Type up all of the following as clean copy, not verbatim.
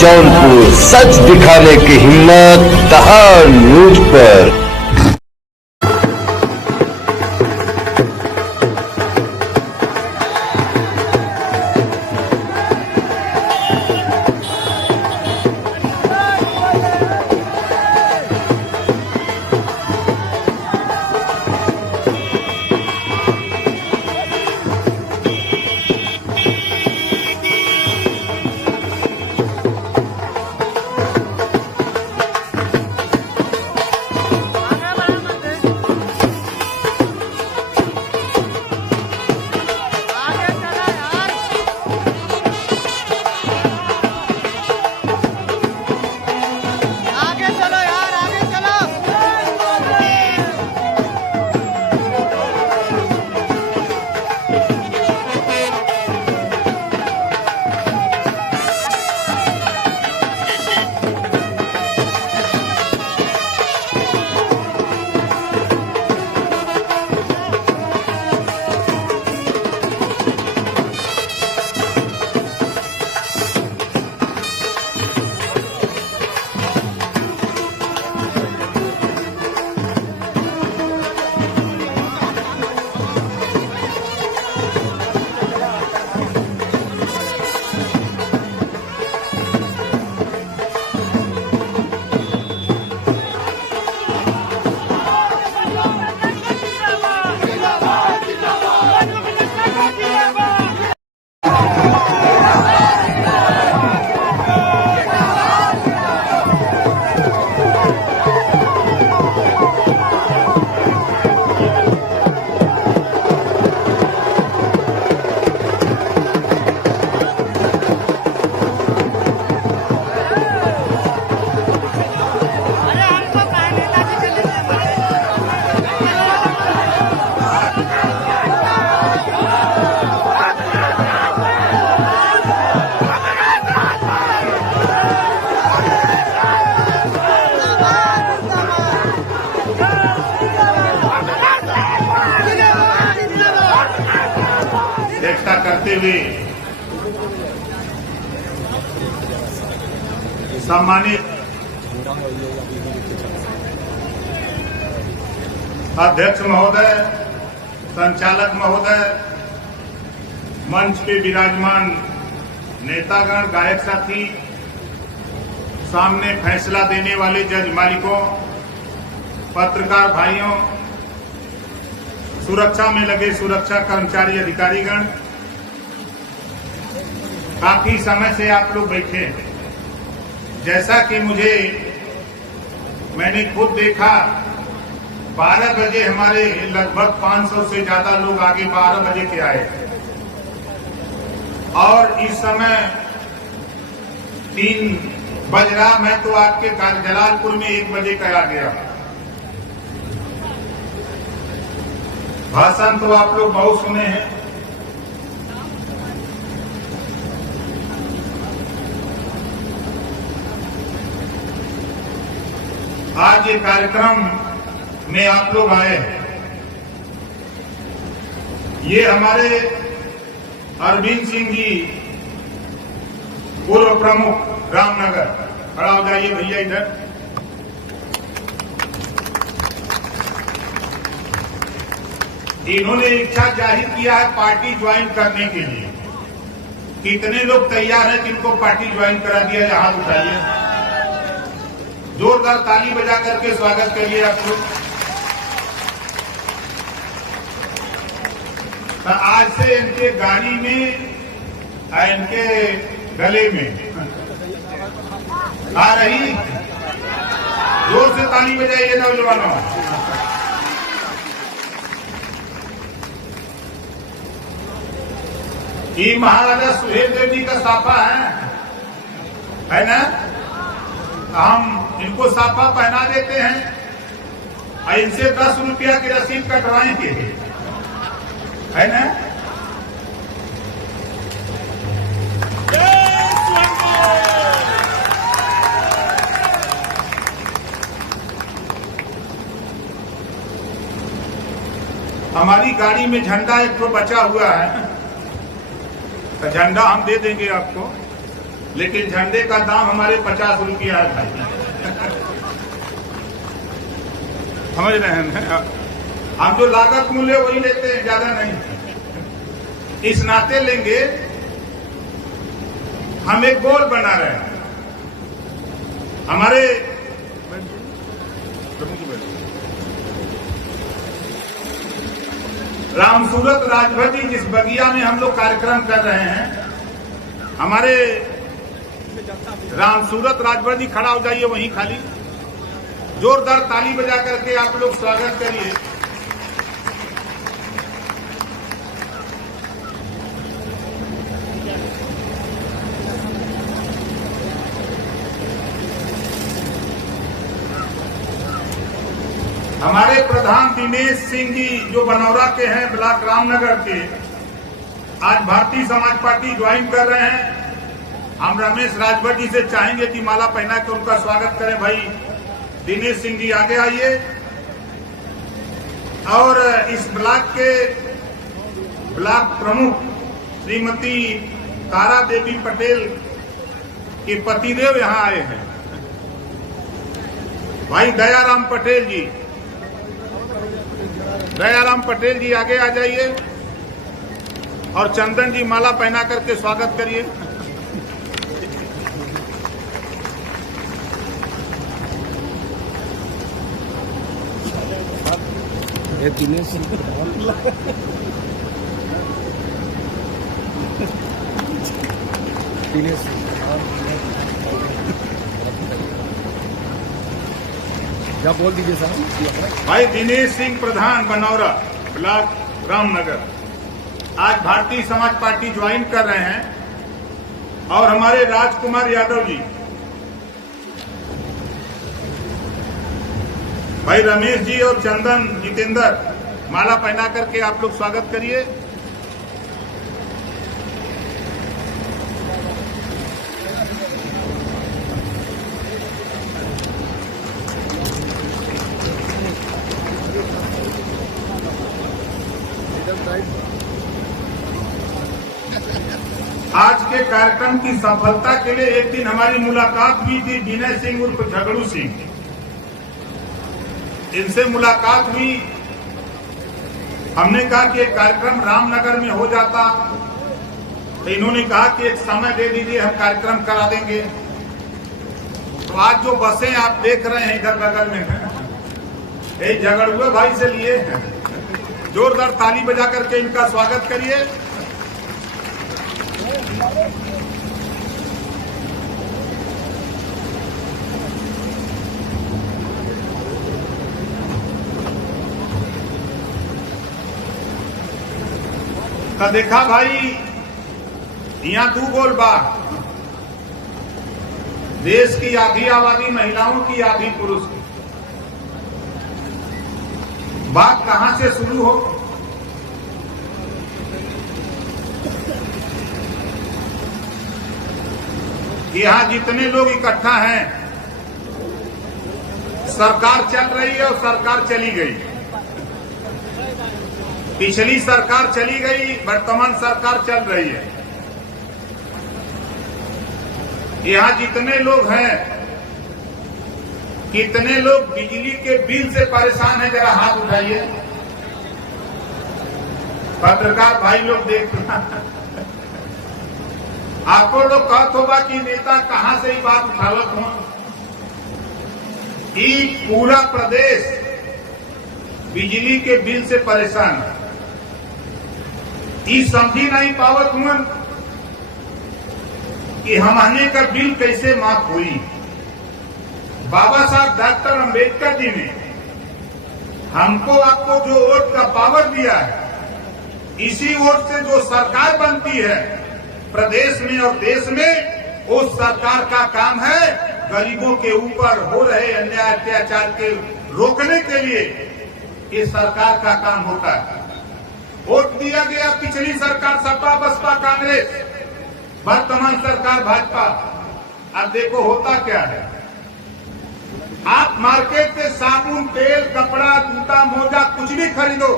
जौनपुर, सच दिखाने की हिम्मत दहाड़ न्यूज पर। अध्यक्षता करते हुए सम्मानित अध्यक्ष महोदय, संचालक महोदय, मंच पे विराजमान नेतागण, गायक साथी, सामने फैसला देने वाले जज मालिकों, पत्रकार भाइयों, सुरक्षा में लगे सुरक्षा कर्मचारी अधिकारीगण, काफी समय से आप लोग बैठे हैं। जैसा कि मैंने खुद देखा, 12 बजे हमारे लगभग 500 से ज्यादा लोग आगे 12 बजे के आए और इस समय 3 बज रहा। मैं तो आपके जलालपुर में 1 बजे का आ गया। भाषण तो आप लोग बहुत सुने हैं। आज ये कार्यक्रम में आप लोग आए हैं। ये हमारे अरविंद सिंह जी, पूर्व प्रमुख रामनगर, खड़ा हो जाइए भैया इधर। इन्होंने इच्छा जाहिर किया है पार्टी ज्वाइन करने के लिए। कितने लोग तैयार हैं जिनको पार्टी ज्वाइन करा दिया जाए? हाथ उठाइए, जोरदार ताली बजा करके स्वागत करिए आप लोग। तो आज से इनके गाड़ी में, इनके गले में आ रही, जोर से ताली बजाइए नौजवानों। ये महाराजा सुहेल देव जी का साफा है ना? हम इनको साफा पहना देते हैं और इनसे 10 रुपया की रसीद कटवाएंगे, है ना? हमारी गाड़ी में झंडा एक तो बचा हुआ है, तो झंडा हम दे देंगे आपको। लेकिन झंडे का दाम हमारे 50 रुपया है भाई। समझ रहे हैं? हम जो लागत मूल्य वही लेते हैं, ज्यादा नहीं। इस नाते लेंगे, हम एक गोल बना रहे हैं। हमारे रामसूरत राजभर जी जिस बगिया में हम लोग कार्यक्रम कर रहे हैं, हमारे रामसूरत राजभर जी खड़ा हो जाइए वहीं खाली, जोरदार ताली बजा करके आप लोग स्वागत करिए। हमारे प्रधान दिनेश सिंह जी जो बनौरा के हैं, ब्लॉक रामनगर के, आज भारतीय समाज पार्टी ज्वाइन कर रहे हैं। हम रमेश राजभर जी से चाहेंगे कि माला पहना के उनका स्वागत करें। भाई दिनेश सिंह जी आगे आइए। और इस ब्लॉक के ब्लॉक प्रमुख श्रीमती तारा देवी पटेल के पतिदेव यहां आए हैं, भाई दयाराम पटेल जी। दयाराम पटेल जी आगे आ जाइए और चंदन जी माला पहना करके स्वागत करिए। दिनेश क्या बोल दीजिए साहब। भाई दिनेश सिंह प्रधान बनौरा ब्लॉक रामनगर आज भारतीय समाज पार्टी ज्वाइन कर रहे हैं। और हमारे राजकुमार यादव जी, भाई रमेश जी और चंदन जितेंद्र माला पहना करके आप लोग स्वागत करिए। आज के कार्यक्रम की सफलता के लिए एक दिन हमारी मुलाकात हुई थी विनय सिंह उर्फ झगड़ू सिंह, इनसे मुलाकात हुई। हमने कहा कि एक कार्यक्रम रामनगर में हो जाता, तो इन्होंने कहा कि एक समय दे दीजिए, हम कार्यक्रम करा देंगे। तो आज जो बसें आप देख रहे हैं इधर बगल में, ये झगड़ुए भाई से लिए हैं। जोरदार ताली बजा करके इनका स्वागत करिए। तो देखा भाई, यहाँ दू गोल बा, देश की आधी आबादी महिलाओं की, आधी पुरुष की। बात कहां से शुरू हो? यहां जितने लोग इकट्ठा हैं, सरकार चल रही है और सरकार चली गई। पिछली सरकार चली गई, वर्तमान सरकार चल रही है। यहां जितने लोग हैं, कितने लोग बिजली के बिल से परेशान हैं, जरा हाथ उठाइए। पत्रकार भाई लोग देख आपको लोग कहत होगा कि नेता कहां से ही बात उठावत हो। पूरा प्रदेश बिजली के बिल से परेशान है। समझी नहीं पावत हुआ कि हमने का बिल कैसे माफ हुई। बाबा साहब डॉक्टर अंबेडकर जी ने हमको आपको जो वोट का पावर दिया है, इसी वोट से जो सरकार बनती है प्रदेश में और देश में, उस सरकार का काम है गरीबों के ऊपर हो रहे अन्याय अत्याचार के रोकने के लिए ये सरकार का काम होता है। वोट दिया गया पिछली सरकार सपा बसपा कांग्रेस, वर्तमान सरकार भाजपा। अब देखो होता क्या है, आप मार्केट से साबुन, तेल, कपड़ा, जूता, मोजा कुछ भी खरीदो,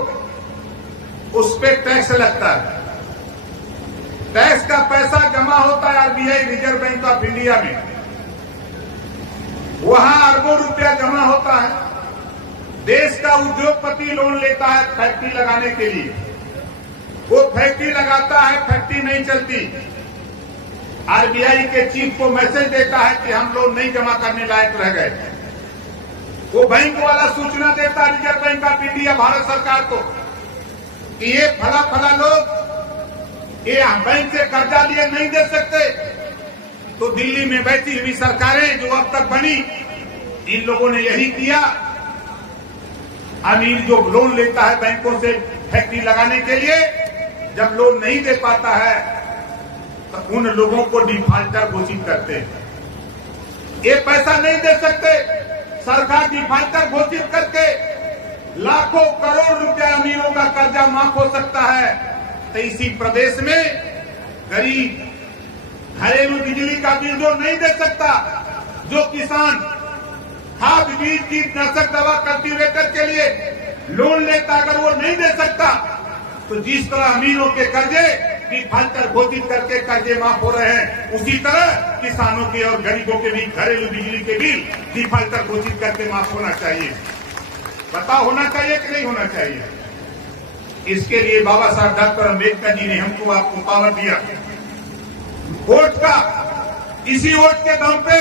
उस पे टैक्स लगता है। टैक्स का पैसा जमा होता है RBI reserve bank of India में, वहां अरबों रुपया जमा होता है। देश का उद्योगपति लोन लेता है फैक्ट्री लगाने के लिए, वो फैक्ट्री लगाता है, फैक्ट्री नहीं चलती, आरबीआई के चीफ को मैसेज देता है कि हम लोन नहीं जमा करने लायक रह गए। वो बैंक वाला सूचना देता है reserve bank of India Bharat सरकार को कि ये फला फला लोग ये बैंक से कर्जा लिए नहीं दे सकते। तो दिल्ली में बैठी हुई सरकारें जो अब तक बनी, इन लोगों ने यही किया। अमीर जो लोन लेता है बैंकों से फैक्ट्री लगाने के लिए, जब लोन नहीं दे पाता है तो उन लोगों को डिफाल्टर घोषित करते हैं। ये पैसा नहीं दे सकते, सरकार डिफाल्टर घोषित करके लाखों करोड़ रुपया अमीरों का कर्जा माफ हो सकता है। तो इसी प्रदेश में गरीब घरेलू बिजली का बिल जो नहीं दे सकता, जो किसान खाद बीज कीटनाशक दवा कल्टीवेटर के लिए लोन लेता, अगर वो नहीं दे सकता तो जिस तरह अमीरों के कर्जे डिफाल्टर घोषित करके कर्जे माफ हो रहे हैं, उसी तरह किसानों के और गरीबों के भी घरेलू बिजली के बिल डिफाल्टर घोषित करके माफ होना चाहिए। बताओ होना चाहिए कि नहीं होना चाहिए? इसके लिए बाबा साहब डॉक्टर अम्बेडकर जी ने हमको आपको पावर दिया वोट का। इसी वोट के दम पे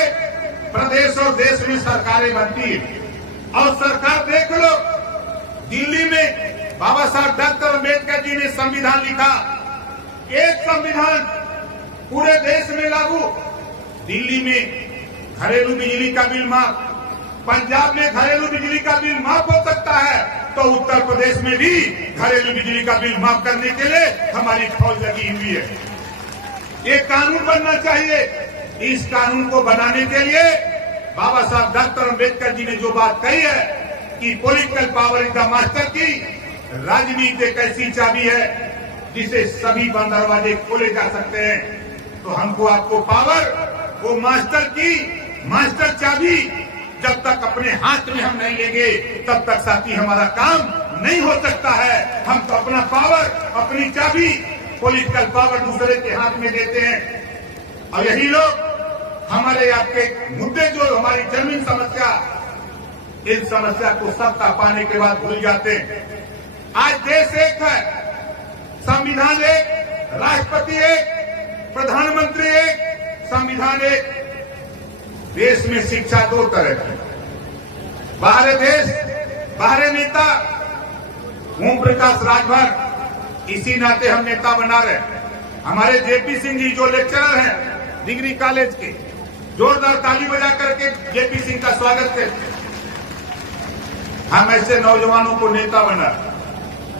प्रदेश और देश में सरकारें बनती है। और सरकार देख लो, दिल्ली में बाबा साहब डॉक्टर अम्बेडकर जी ने संविधान लिखा, एक संविधान पूरे देश में लागू। दिल्ली में घरेलू बिजली का बिल माफ, पंजाब में घरेलू बिजली का बिल माफ हो सकता है, तो उत्तर प्रदेश में भी घरेलू बिजली का बिल माफ करने के लिए हमारी फौज लगी हुई है। ये कानून बनना चाहिए। इस कानून को बनाने के लिए बाबा साहब डॉक्टर अम्बेडकर जी ने जो बात कही है कि political power is the master की, राजनीति एक ऐसी चाबी है जिसे सभी बंद दरवाजे खोले जा सकते हैं। तो हमको आपको पावर, वो मास्टर की मास्टर चाबी जब तक अपने हाथ में हम नहीं लेंगे, तब तक साथी हमारा काम नहीं हो सकता है। हम तो अपना पावर, अपनी चाबी, पॉलिटिकल पावर दूसरे के हाथ में देते हैं। और यही लोग हमारे आपके मुद्दे जो हमारी जमीन समस्या, इन समस्या को सत्ता पाने के बाद भूल जाते हैं। आज देश एक है, संविधान एक, राष्ट्रपति एक, प्रधानमंत्री एक, संविधान एक। देश में शिक्षा दो तरह की, बाहर देश, बाहर नेता। ओम प्रकाश राजभर, इसी नाते हम नेता बना रहे हैं। हमारे जेपी सिंह जी जो लेक्चरर हैं डिग्री कॉलेज के, जोरदार ताली बजा करके जेपी सिंह का स्वागत करते। हम ऐसे नौजवानों को नेता बना।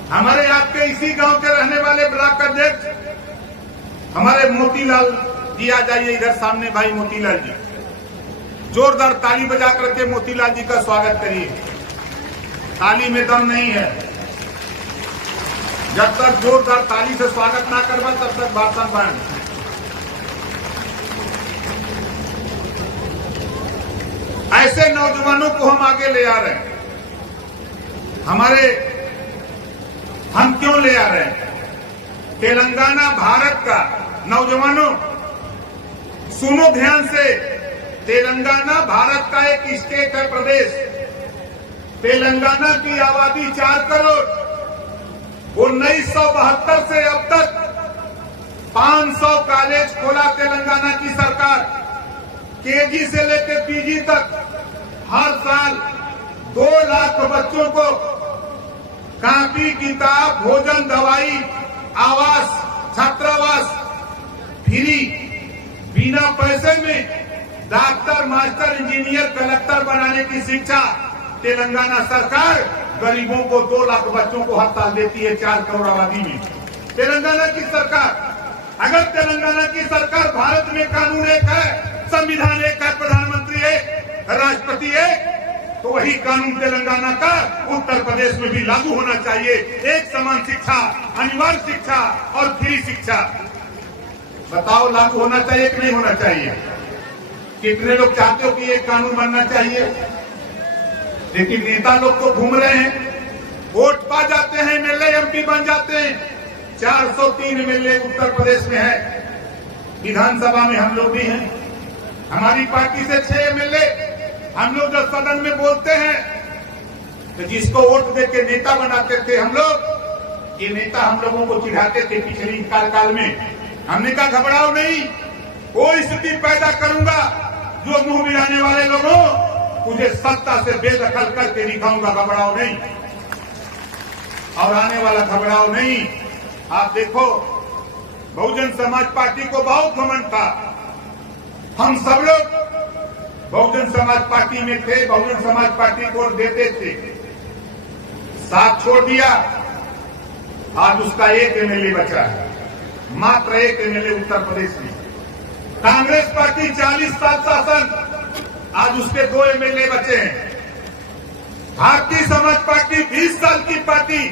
हमारे आपके इसी गांव के रहने वाले ब्लॉक अध्यक्ष हमारे मोतीलाल जी, आ जाइए इधर सामने भाई मोतीलाल जी, जोरदार ताली बजा करके मोतीलाल जी का स्वागत करिए। ताली में दम नहीं है, जब तक जोरदार ताली से स्वागत ना करवा तब तक भाषण बंद। ऐसे नौजवानों को हम आगे ले आ रहे हैं। हम क्यों ले आ रहे हैं? तेलंगाना भारत का, नौजवानों सुनो ध्यान से, तेलंगाना भारत का एक स्टेट है, प्रदेश। तेलंगाना की आबादी 4 करोड़। 1972 से अब तक 500 कॉलेज खोला तेलंगाना की सरकार, केजी से लेकर पीजी तक। हर साल 2 लाख बच्चों को कॉपी, किताब, भोजन, दवाई, आवास, छात्रावास फ्री, बिना पैसे में डॉक्टर, मास्टर, इंजीनियर, कलेक्टर बनाने की शिक्षा तेलंगाना सरकार गरीबों को 2 लाख बच्चों को हर साल देती है 4 करोड़ आबादी में। तेलंगाना की सरकार। अगर तेलंगाना की सरकार, भारत में कानून एक है, संविधान एक है, प्रधानमंत्री एक, राष्ट्रपति एक, तो वही कानून तेलंगाना का उत्तर प्रदेश में भी लागू होना चाहिए। एक समान शिक्षा, अनिवार्य शिक्षा और फ्री शिक्षा। बताओ लागू होना चाहिए कि नहीं होना चाहिए? कितने लोग चाहते हो कि ये कानून बनना चाहिए? लेकिन नेता लोग तो घूम रहे हैं, वोट पा जाते हैं, एमएलए एमपी बन जाते हैं, 403 एमएलए उत्तर प्रदेश में है। विधानसभा में हम लोग भी हैं। हमारी पार्टी से 6 एमएलए। हम लोग जब सदन में बोलते हैं तो जिसको वोट देके नेता बनाते थे हम लोग, ये नेता हम लोगों को चिढ़ाते थे पिछले काल में। हमने कहा घबराओ नहीं, कोई स्थिति पैदा करूंगा जो मुंह मिलाने वाले लोगों मुझे सत्ता से बेदखल करके दिखाऊंगा, घबराओ नहीं। और आने वाला घबराओ नहीं। आप देखो, बहुजन समाज पार्टी को बहुत घमंड था। हम सब लोग बहुजन समाज पार्टी में थे, बहुजन समाज पार्टी को देते थे। साथ छोड़ दिया, आज उसका 1 एमएलए बचा है, मात्र 1 एमएलए उत्तर प्रदेश में। कांग्रेस पार्टी 40 साल शासन, आज उसके 2 एमएलए बचे हैं। भारतीय समाज पार्टी 20 साल की पार्टी,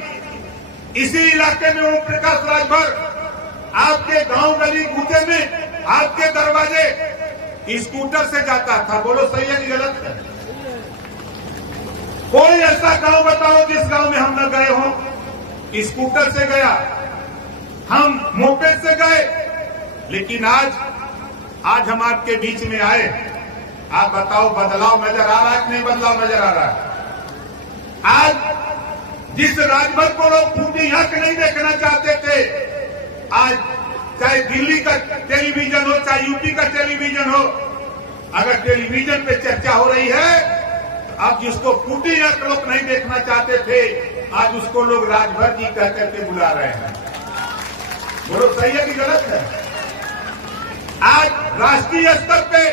इसी इलाके में ओम प्रकाश राजभर आपके गांव गली कूचे में आपके दरवाजे स्कूटर से जाता था। बोलो सही है कि गलत है? कोई ऐसा गांव बताओ जिस गांव में हम न गए हो? स्कूटर से गया, हम मोपेड से गए। लेकिन आज हम आपके बीच में आए, आप बताओ बदलाव नजर आ रहा है कि नहीं बदलाव नजर आ रहा है? आज जिस राजभर को लोग फूटी आंख नहीं देखना चाहते थे, आज चाहे दिल्ली का टेलीविजन हो, चाहे यूपी का टेलीविजन हो, अगर टेलीविजन पे चर्चा हो रही है तो अब जिसको फूटी आंख लोग नहीं देखना चाहते थे, आज उसको लोग राजभर जी कह करके बुला रहे हैं। बोलो सही है कि गलत है? आज राष्ट्रीय स्तर पे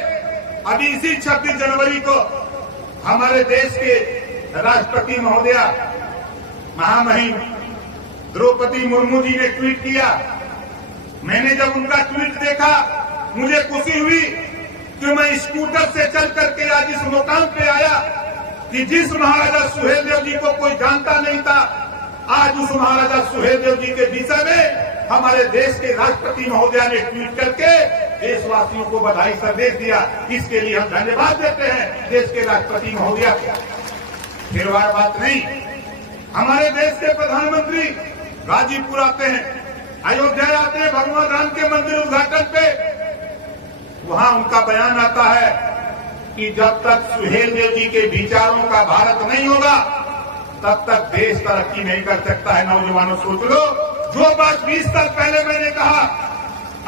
अभी इसी 26 जनवरी को हमारे देश के राष्ट्रपति महोदया महामहिम द्रौपदी मुर्मू जी ने ट्वीट किया। मैंने जब उनका ट्वीट देखा, मुझे खुशी हुई कि मैं स्कूटर से चल करके आज इस मुकाम पे आया कि जिस महाराजा सुहेलदेव जी को कोई जानता नहीं था, आज उस महाराजा सुहेलदेव जी के विषय में हमारे देश के राष्ट्रपति महोदया ने ट्वीट करके देशवासियों को बधाई संदेश दिया। इसके लिए हम धन्यवाद देते हैं देश के राष्ट्रपति महोदया को। फिर वह बात नहीं, हमारे देश के प्रधानमंत्री गाजीपुर आते हैं, अयोध्या आते हैं, भगवान राम के मंदिर उद्घाटन पे, वहां उनका बयान आता है कि जब तक सुहेलदेव जी के विचारों का भारत नहीं होगा तब तक देश तरक्की नहीं कर सकता है। नौजवानों सोच लो, जो बात 20 साल पहले मैंने कहा,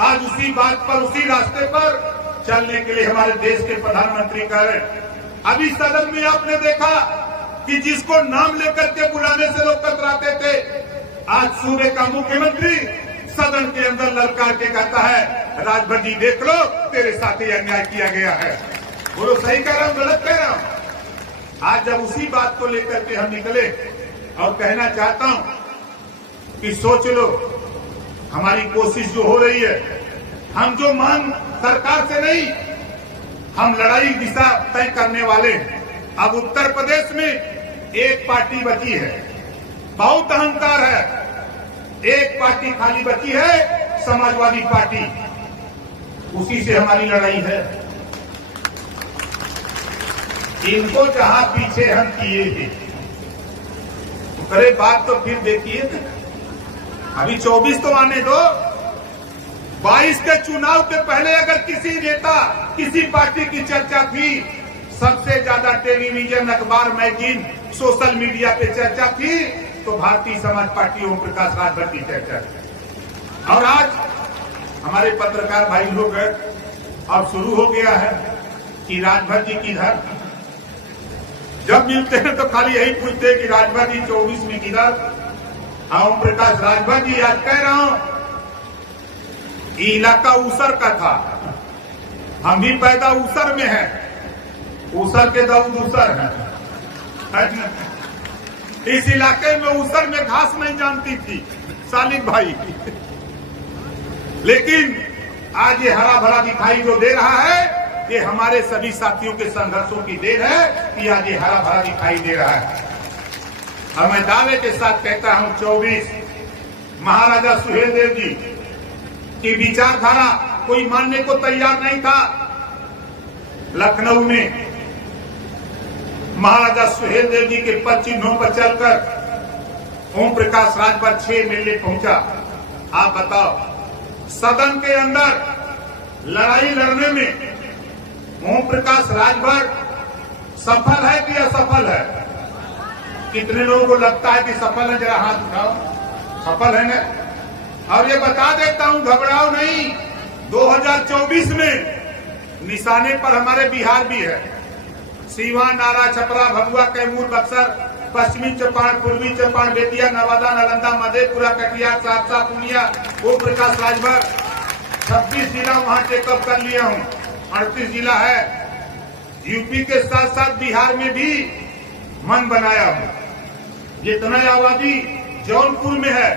आज उसी बात पर, उसी रास्ते पर चलने के लिए हमारे देश के प्रधानमंत्री कह रहे हैं। अभी सदन में आपने देखा कि जिसको नाम लेकर के बुलाने से लोग कतराते थे, आज सूबे का मुख्यमंत्री सदन के अंदर ललकार के कहता है राजभर जी देख लो, तेरे साथ ही अन्याय किया गया है। बोलो सही कह रहा हूं गलत कह रहा हूं? आज जब उसी बात को लेकर के हम निकले और कहना चाहता हूं कि सोच लो, हमारी कोशिश जो हो रही है, हम जो मांग सरकार से नहीं, हम लड़ाई दिशा तय करने वाले। अब उत्तर प्रदेश में एक पार्टी बची है, बहुत अहंकार है, एक पार्टी खाली बची है, समाजवादी पार्टी, उसी से हमारी लड़ाई है। इनको जहां पीछे हम किए थे, अरे बात तो फिर देखिए, अभी 24 तो आने दो। 22 के चुनाव के पहले अगर किसी नेता, किसी पार्टी की चर्चा थी, सबसे ज्यादा टेलीविजन, अखबार, मैगजीन, सोशल मीडिया पे चर्चा थी तो भारतीय समाज पार्टी ओम प्रकाश राजभर की चर्चा थी। और आज हमारे पत्रकार भाई लोग अब शुरू हो गया है कि राजभर जी किधर। जब मिलते हैं तो खाली यही पूछते हैं कि राजभर जी 24 में किधर। ओम प्रकाश राजभर जी, आज कह रहा हूं, ये इलाका ऊसर का था, हम भी पैदा ऊसर में हैं, ऊसर के दाऊद ऊसर है। इस इलाके में ऊसर में घास नहीं जानती थी सालिक भाई, लेकिन आज ये हरा भरा दिखाई जो दे रहा है, ये हमारे सभी साथियों के संघर्षों की देन है कि आज ये हरा भरा दिखाई दे रहा है। और मैं दावे के साथ कहता हूं, 24 महाराजा सुहेलदेव जी की विचारधारा कोई मानने को तैयार नहीं था। लखनऊ में महाराजा सुहेलदेव जी के पद चिन्हों पर चलकर ओम प्रकाश राजभर 6 एमएलए पहुंचा। आप बताओ, सदन के अंदर लड़ाई लड़ने में ओम प्रकाश राजभर सफल है कि असफल है? कितने लोगों को लगता है कि सफल है? जरा हाथ उठाओ। सफल है ना? और ये बता देता हूं, घबराओ नहीं, 2024 में निशाने पर हमारे बिहार भी है। सीवान, नारा, छपरा, भभुआ, कैमूर, बक्सर, पश्चिमी चंपारण, पूर्वी चंपारण, बेतिया, नवादा, नालंदा, मधेपुरा, कटिहार, सहरसा, पूर्णिया, ओम प्रकाश राजभर 26 जिला वहां चेकअप कर लिया हूं। 38 जिला है। यूपी के साथ साथ बिहार में भी मन बनाया हूं। जितना आबादी जौनपुर में है,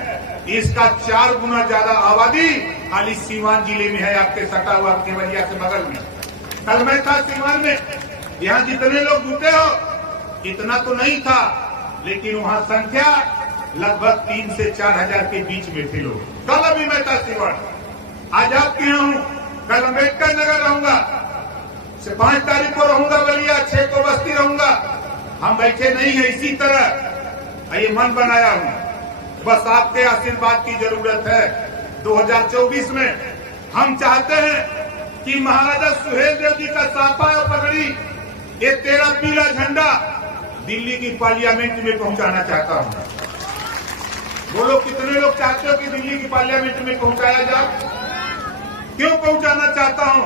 इसका 4 गुना ज्यादा आबादी खाली सीवान जिले में है, आपके सटा हुआ केवलिया के बगल में। कल मैं था सीवान में, यहाँ जितने लोग जुटे हो इतना तो नहीं था, लेकिन वहाँ संख्या लगभग 3 से 4 हजार के बीच में थे लोग। कल अभी मैं था सीवान, आज आपके यहाँ हूँ, कल अम्बेडकर नगर रहूंगा, 5 तारीख को रहूंगा बलिया, 6 को बस्ती रहूंगा। हम बैठे नहीं है, इसी तरह ये मन बनाया हूँ। बस आपके आशीर्वाद की जरूरत है। 2024 में हम चाहते हैं कि महाराजा सुहेल देव जी का साफा और पगड़ी, ये 13 पीला झंडा दिल्ली की पार्लियामेंट में पहुंचाना चाहता हूं। वो लोग, कितने लोग चाहते हो कि दिल्ली की पार्लियामेंट में पहुंचाया जाए? क्यों पहुंचाना चाहता हूं?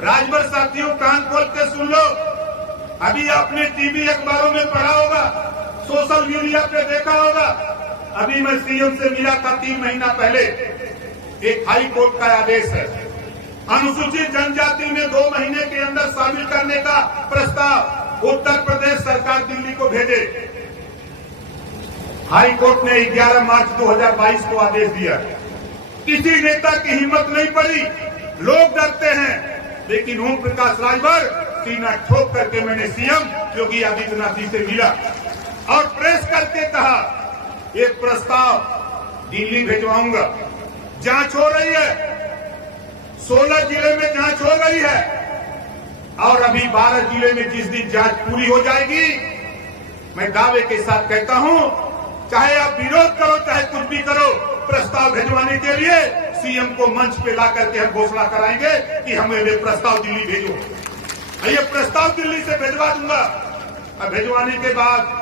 राजभर साथियों, कान खोल के सुन लो। अभी आपने टीवी अखबारों में पढ़ा होगा, सोशल मीडिया पे देखा होगा। अभी मैं सीएम से मिला था 3 महीना पहले। एक हाई कोर्ट का आदेश है, अनुसूचित जनजाति में 2 महीने के अंदर शामिल करने का प्रस्ताव उत्तर प्रदेश सरकार दिल्ली को भेजे। हाई कोर्ट ने 11 मार्च 2022 को आदेश दिया। किसी नेता की हिम्मत नहीं पड़ी, लोग डरते हैं, लेकिन ओम प्रकाश राजभर सीना ठोक करके मैंने सीएम योगी आदित्यनाथ जी से मिला और प्रेस करके कहा, एक प्रस्ताव दिल्ली भिजवाऊंगा। जांच हो रही है, 16 जिले में जांच हो रही है, और अभी 12 जिले में जिस दिन जांच पूरी हो जाएगी, मैं दावे के साथ कहता हूं, चाहे आप विरोध करो चाहे कुछ भी करो, प्रस्ताव भिजवाने के लिए सीएम को मंच पे ला करके हम घोषणा कराएंगे कि हमें ये प्रस्ताव दिल्ली भेजो। ये प्रस्ताव दिल्ली से भिजवा दूंगा। और भिजवाने के बाद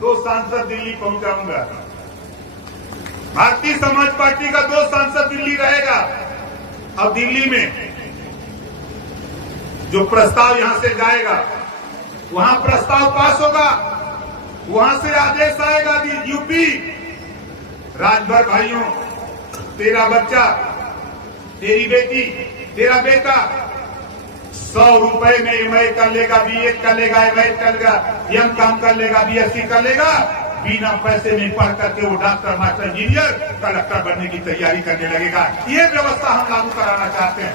2 सांसद दिल्ली पहुंचाऊंगा। भारतीय समाज पार्टी का 2 सांसद दिल्ली रहेगा। अब दिल्ली में जो प्रस्ताव यहां से जाएगा, वहां प्रस्ताव पास होगा, वहां से आदेश आएगा यूपी, राजभर भाइयों, तेरा बच्चा, तेरी बेटी, तेरा बेटा 100 रुपए में एमए कर लेगा, बीए कर लेगा, एमए कर लेगा, एम काम कर लेगा, बीएससी कर लेगा, बिना पैसे में पढ़ करके वो डॉक्टर, मास्टर, इंजीनियर, कलेक्टर बनने की तैयारी करने लगेगा। ये व्यवस्था हम लागू कराना चाहते हैं।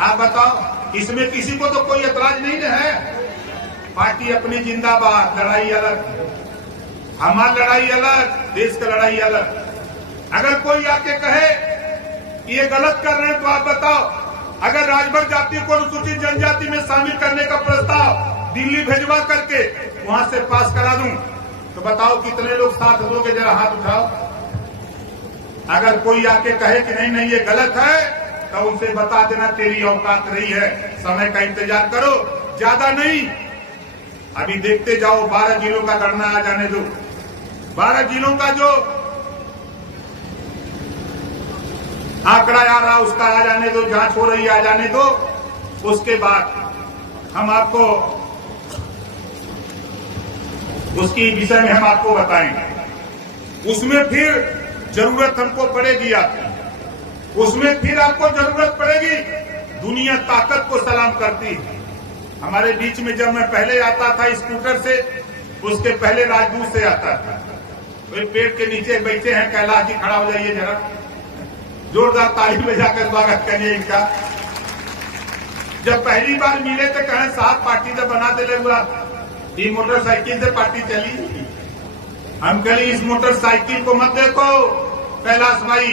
आप बताओ, इसमें किसी को तो कोई एतराज नहीं है? पार्टी अपनी जिंदाबाद, लड़ाई अलग, हमारी लड़ाई अलग, देश की लड़ाई अलग। अगर कोई आके कहे कि ये गलत कर रहे हैं तो आप बताओ, अगर राजभर जाति को अनुसूचित जनजाति में शामिल करने का प्रस्ताव दिल्ली भेजवा करके वहां से पास करा दूं, तो बताओ कितने लोग साथ दोगे? जरा हाथ उठाओ। अगर कोई आके कहे कि नहीं नहीं ये गलत है, तो उनसे बता देना तेरी औकात रही है, समय का इंतजार करो, ज्यादा नहीं। अभी देखते जाओ, 12 जिलों का गणना आ जाने दो। 12 जिलों का जो आंकड़ा आ रहा उसका आ जाने दो, जांच हो रही आ जाने दो। उसके बाद हम आपको उसकी विषय में हम आपको बताएंगे। उसमें फिर जरूरत हमको पड़ेगी आपकी, उसमें फिर आपको जरूरत पड़ेगी। दुनिया ताकत को सलाम करती है। हमारे बीच में जब मैं पहले आता था स्कूटर से, उसके पहले राजदूत से आता था। वे पेड़ के नीचे बैठे हैं, कैलाश जी खड़ा हो जाइए जरा, जोरदार ताली बजाकर स्वागत करिए इनका। जब पहली बार मिले तो कहें साहब पार्टी तो बना दे हुआ, ये मोटरसाइकिल से पार्टी चली। हम कहे इस मोटरसाइकिल को मत देखो कैलाश भाई,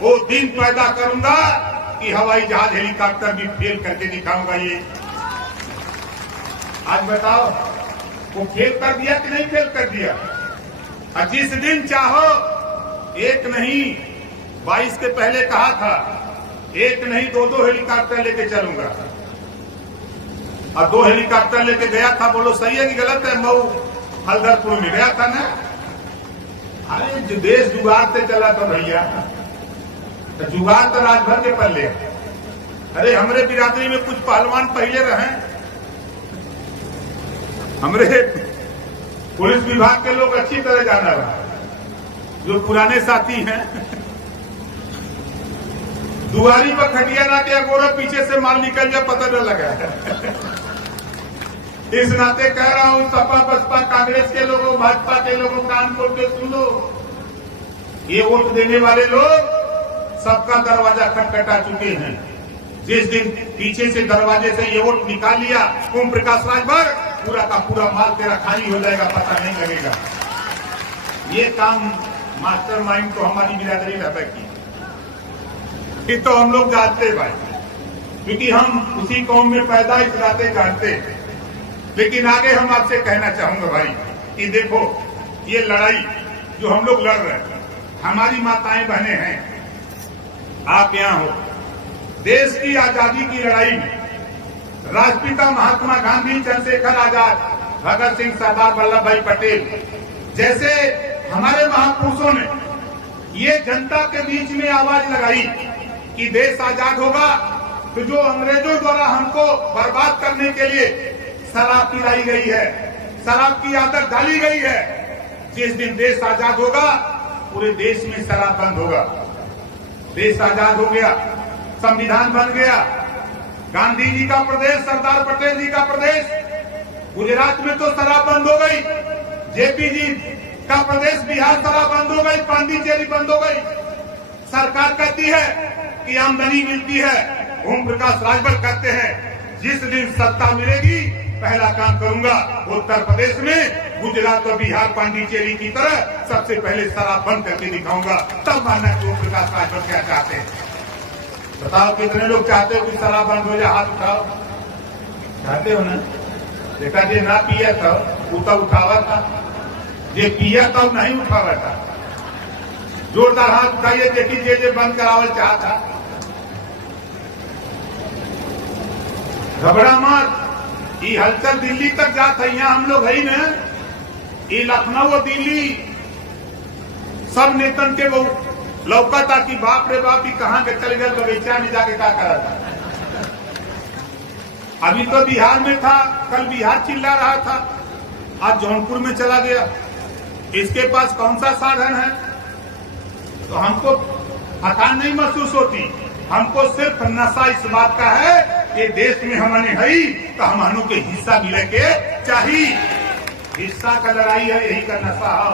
वो दिन पैदा करूंगा कि हवाई जहाज हेलीकॉप्टर भी फेल करके दिखाऊंगा। ये आज बताओ, वो फेल कर दिया कि नहीं फेल कर दिया? और जिस दिन चाहो, एक नहीं 22 के पहले कहा था एक नहीं दो हेलीकॉप्टर लेके चलूंगा, और 2 हेलीकॉप्टर लेके गया था। बोलो सही है कि गलत है? मऊ हल्दरपुर में गया था ना। अरे जो देश जुगाड़ से चला था भैया, तो जुगाड़ तो राजभर के पल्ले। अरे हमरे बिरादरी में कुछ पहलवान पहले रहे, हमरे पुलिस विभाग के लोग अच्छी तरह जाना रहा, जो पुराने साथी हैं। दुआरी पर खटिया ना के अगोरा पीछे से माल निकल जाए पता न लगा। इस नाते कह रहा हूं, सपा बसपा कांग्रेस के लोगों, भाजपा के लोगों, कान खोल के सुनो। ये वोट देने वाले लोग सबका दरवाजा खटखटा चुके हैं। जिस दिन पीछे से दरवाजे से ये वोट निकाल लिया ओम प्रकाश राजभर, पूरा का पूरा माल तेरा खाली हो जाएगा, पता नहीं लगेगा। ये काम मास्टरमाइंड तो हमारी बिरादरी रहता की, ये तो हम लोग जानते भाई, क्योंकि हम उसी कौम में पैदा, इस नाते जानते। लेकिन आगे हम आपसे कहना चाहूंगा भाई कि देखो, ये लड़ाई जो हम लोग लड़ रहे हैं, हमारी माताएं बहनें हैं, आप यहां हो। देश की आजादी की लड़ाई में राष्ट्रपिता महात्मा गांधी, चंद्रशेखर आजाद, भगत सिंह, सरदार वल्लभ भाई पटेल जैसे हमारे महापुरुषों ने ये जनता के बीच में आवाज लगाई कि देश आजाद होगा तो जो अंग्रेजों द्वारा हमको बर्बाद करने के लिए शराब पिलाई गई है, शराब की आदत डाली गई है, जिस दिन देश आजाद होगा पूरे देश में शराब बंद होगा। देश आजाद हो गया, संविधान बन गया, गांधी जी का प्रदेश, सरदार पटेल जी का प्रदेश, गुजरात में तो शराब बंद हो गई, जेपी जी का प्रदेश बिहार शराब बंद हो गई, पांडिचेरी बंद हो गई। सरकार कहती है कि आमदनी मिलती है। ओम प्रकाश राजभर कहते हैं जिस दिन सत्ता मिलेगी पहला काम करूंगा उत्तर प्रदेश में, गुजरात और बिहार, पांडिचेरी की तरह सबसे पहले शराब बंद करके दिखाऊंगा, तब मानना कि ओम प्रकाश राजभर क्या चाहते हैं। बताओ कितने लोग चाहते हो कि शराब बंद हो जाए? हाथ उठाओ। चाहते हो ना? देखा जे ना पिया था वो तो उठावा था, जे पिया था नहीं उठावा था। जोरदार हाथ उठाइए, देखिए जे बंद करावल चाहता। घबरा मत, ये हलचल दिल्ली तक जाता है। यहाँ हम लोग है ना, ये लखनऊ और दिल्ली सब नेतन के वो लौका था कि बाप रे बाप ही कहां के चले गए, बगीचा में जाके क्या करा था। अभी तो बिहार में था, कल बिहार चिल्ला रहा था, आज जौनपुर में चला गया। इसके पास कौन सा साधन है? तो हमको थकान नहीं महसूस होती, हमको सिर्फ नशा इस बात का है कि देश में हमने है तो हमारे के हिस्सा मिले के चाहिए। हिस्सा का लड़ाई है, यही का नशा है।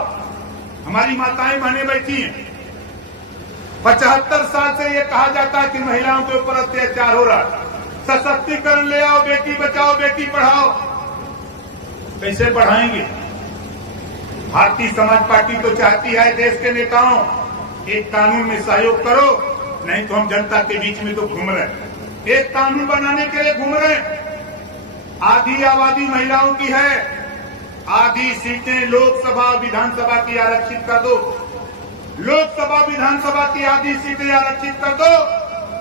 हमारी माताएं बहने बैठी हैं, 75 साल से ये कहा जाता है कि महिलाओं के ऊपर अत्याचार हो रहा है, सशक्तिकरण ले आओ, बेटी बचाओ, बेटी पढ़ाओ। कैसे पढ़ाएंगे? भारतीय समाज पार्टी तो चाहती है देश के नेताओं एक कानून में सहयोग करो, नहीं तो हम जनता के बीच में तो घूम रहे, एक कानून बनाने के लिए घूम रहे। आधी आबादी महिलाओं की है, आधी सीटें लोकसभा विधानसभा की आरक्षित कर दो, लोकसभा विधानसभा की आधी सीटें आरक्षित कर दो।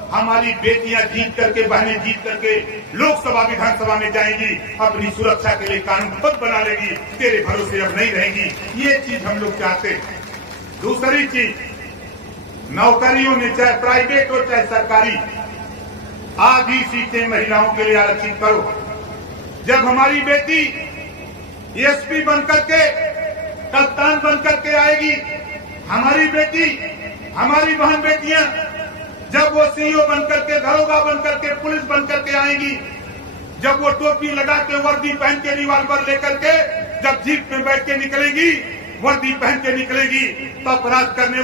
हमारी बेटियां जीत करके, बहनें जीत करके लोकसभा विधानसभा में जाएंगी, अपनी सुरक्षा के लिए कानून खुद बना लेगी, तेरे भरोसे अब नहीं रहेंगी। ये चीज हम लोग चाहते। दूसरी चीज, नौकरियों में चाहे प्राइवेट हो चाहे सरकारी, आधी सीटें महिलाओं के लिए आरक्षित करो। जब हमारी बेटी एसपी बनकर के, कप्तान बनकर के आएगी, हमारी बेटी, हमारी बहन बेटियां जब वो सीईओ बनकर के, दरोगा बनकर के, पुलिस बनकर के आएंगी, जब वो टोपी लगा के, वर्दी पहन के, रिवॉल्वर लेकर के जब जीप में बैठ के निकलेगी, वर्दी पहन के निकलेगी, तो अपराध करने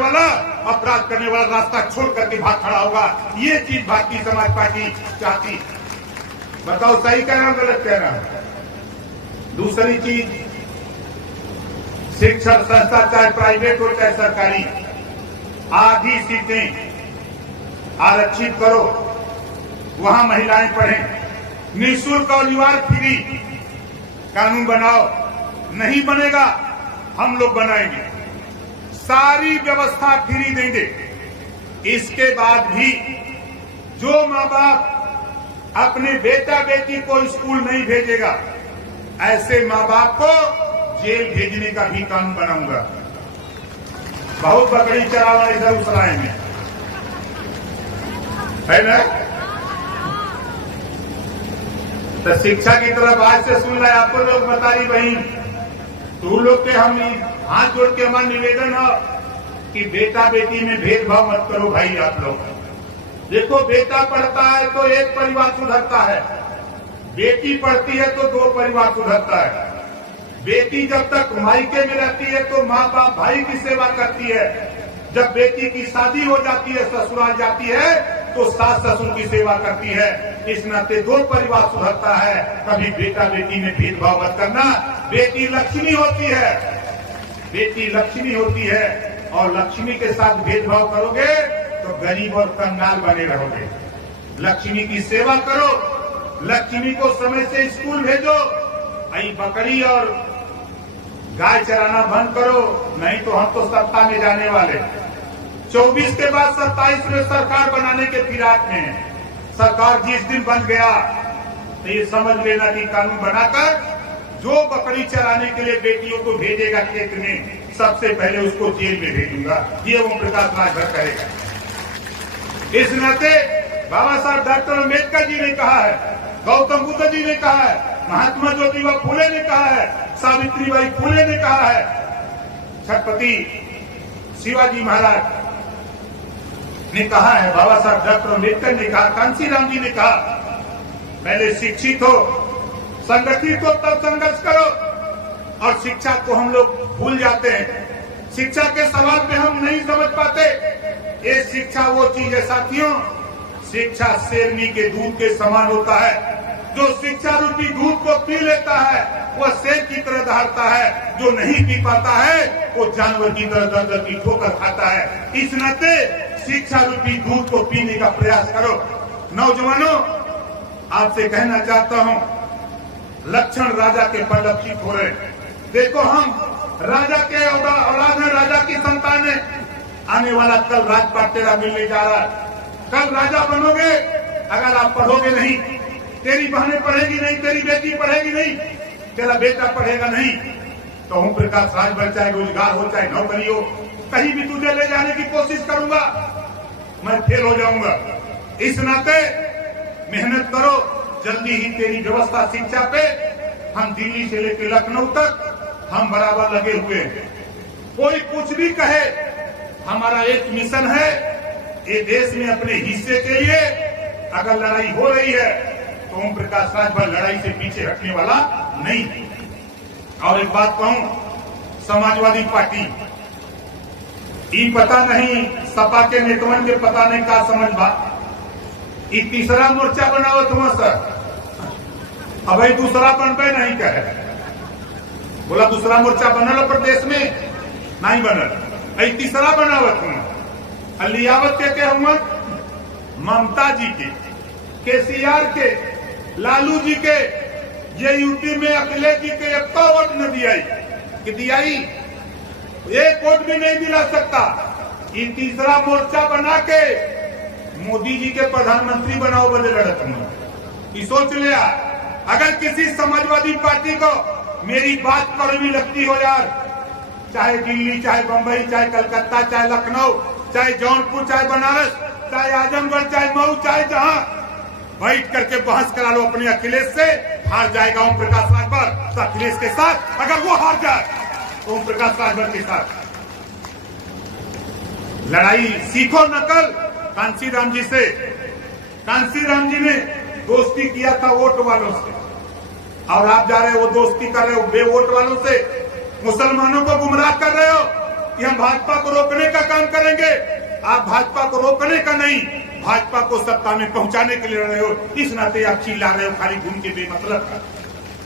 वाला रास्ता छोड़ करके भाग खड़ा होगा। ये चीज भारतीय समाज पार्टी चाहती। बताओ सही कह रहा हूं, गलत कह रहा हूं? दूसरी चीज, शिक्षण संस्था चाहे प्राइवेट हो चाहे सरकारी, आधी सीटें आरक्षित करो, वहां महिलाएं पढ़ें, निःशुल्क और अनिवार्य फ्री कानून बनाओ। नहीं बनेगा, हम लोग बनाएंगे, सारी व्यवस्था फ्री देंगे। इसके बाद भी जो माँ बाप अपने बेटा बेटी को स्कूल नहीं भेजेगा, ऐसे माँ बाप को जेल भेजने का भी कानून बनाऊंगा। बहुत बकरी चरावा इधर उसराय में है ना। तो शिक्षा की तरफ आज से सुन रहे आपको लोग बता रही बहन, तू लोग के हम हाथ जोड़ के हमारा निवेदन है कि बेटा बेटी में भेदभाव मत करो भाई। आप लोग देखो, बेटा पढ़ता है तो एक परिवार सुधरता है, बेटी पढ़ती है तो दो परिवार सुधरता है। बेटी जब तक मायके में रहती है तो माँ बाप भाई की सेवा करती है, जब बेटी की शादी हो जाती है ससुराल जाती है तो सास ससुर की सेवा करती है। इस नाते दो परिवार सुधरता है। कभी बेटा बेटी में भेदभाव मत करना। बेटी लक्ष्मी होती है, बेटी लक्ष्मी होती है, और लक्ष्मी के साथ भेदभाव करोगे तो गरीब और कंगाल बने रहोगे। लक्ष्मी की सेवा करो, लक्ष्मी को समय से स्कूल भेजो। आई बकरी और गाय चराना बंद करो, नहीं तो हम तो सत्ता में जाने वाले। 24 के बाद 27 में सरकार बनाने के फिराक में, सरकार जिस दिन बन गया तो ये समझ लेना कि कानून बनाकर जो बकरी चराने के लिए बेटियों को भेजेगा खेत में, सबसे पहले उसको जेल में भेजूंगा। ये ओम प्रकाश राजभर करेगा। इस नाते बाबा साहब डॉक्टर अम्बेडकर जी ने कहा है, गौतम बुद्ध जी ने कहा है, महात्मा ज्योतिबा फुले ने कहा है, सावित्रीबाई फुले ने कहा है, छत्रपति शिवाजी महाराज ने कहा है, बाबा साहब डॉक्टर अम्बेडकर ने कहा, कांशीराम जी ने कहा, पहले शिक्षित हो, संगठित हो, तब संघर्ष करो। और शिक्षा को हम लोग भूल जाते हैं, शिक्षा के सवाल पे हम नहीं समझ पाते। ये शिक्षा वो चीज है साथियों, शिक्षा शेरनी के दूध के समान होता है। जो शिक्षा रूपी दूध को पी लेता है वह शेर की तरह दहाड़ता है, जो नहीं पी पाता है वो जानवर की तरह दर दर की ठोकर खाता है। इस नाते शिक्षा रूपी दूध को पीने का प्रयास करो। नौजवानों, आपसे कहना चाहता हूँ, लक्षण राजा के परिलक्षित हो रहे। देखो, हम राजा के औलाद हैं, राजा की संतान है। आने वाला कल राजपाट तेरा मिलने जा रहा है। कल राजा बनोगे अगर आप पढ़ोगे नहीं, तेरी बहनें पढ़ेगी नहीं, तेरी बेटी पढ़ेगी नहीं, तेरा बेटा पढ़ेगा नहीं, तो ओम प्रकाश राजभर चाहे रोजगार हो चाहे नौकरी हो, कहीं भी तुझे ले जाने की कोशिश करूंगा, मैं फेल हो जाऊंगा। इस नाते मेहनत करो, जल्दी ही तेरी व्यवस्था शिक्षा पे, हम दिल्ली से लेकर लखनऊ तक हम बराबर लगे हुए हैं। कोई कुछ भी कहे, हमारा एक मिशन है, ये देश में अपने हिस्से के लिए अगर लड़ाई हो रही है तो ओम प्रकाश राजभर लड़ाई से पीछे हटने वाला नहीं। और एक बात कहूं, समाजवादी पार्टी ये पता नहीं, सपा के नेतवन के पता नहीं का समझ बा, ये तीसरा मोर्चा बनावत हुआ सर, अब दूसरा बनबे नहीं कहे। बोला दूसरा मोर्चा बनल प्रदेश में नहीं बनल, तीसरा बनावत हुआ। लियावत के हुआ ममता जी के, केसीआर के, लालू जी के, ये यूपी में अखिलेश जी के एक वोट न दिया कि दियाई, एक वोट भी नहीं दिला सकता। ये तीसरा मोर्चा बना के मोदी जी के प्रधानमंत्री बनाओ बदे लड़त हूँ। ये सोच लिया, अगर किसी समाजवादी पार्टी को मेरी बात कड़वी लगती हो यार, चाहे दिल्ली, चाहे बंबई, चाहे कलकत्ता, चाहे लखनऊ, चाहे जौनपुर, चाहे बनारस, चाहे आजमगढ़, चाहे मऊ, चाहे जहां, बैठ करके बहस करा लो अपने अखिलेश से। हार जाएगा ओम प्रकाश राजभर तो अखिलेश के साथ, अगर वो हार जाए ओम प्रकाश राजभर के साथ लड़ाई सीखो। नकल कांशीराम जी से, कांशीराम जी ने दोस्ती किया था वोट वालों से, और आप जा रहे हो वो दोस्ती कर रहे हो बे वोट वालों से, मुसलमानों को गुमराह कर रहे हो कि हम भाजपा को रोकने का काम करेंगे। आप भाजपा को रोकने का नहीं, भाजपा को सत्ता में पहुंचाने के लिए लड़ रहे हो। इस नाते आप चिल्ला रहे हो खाली घूम के बेमतलब का।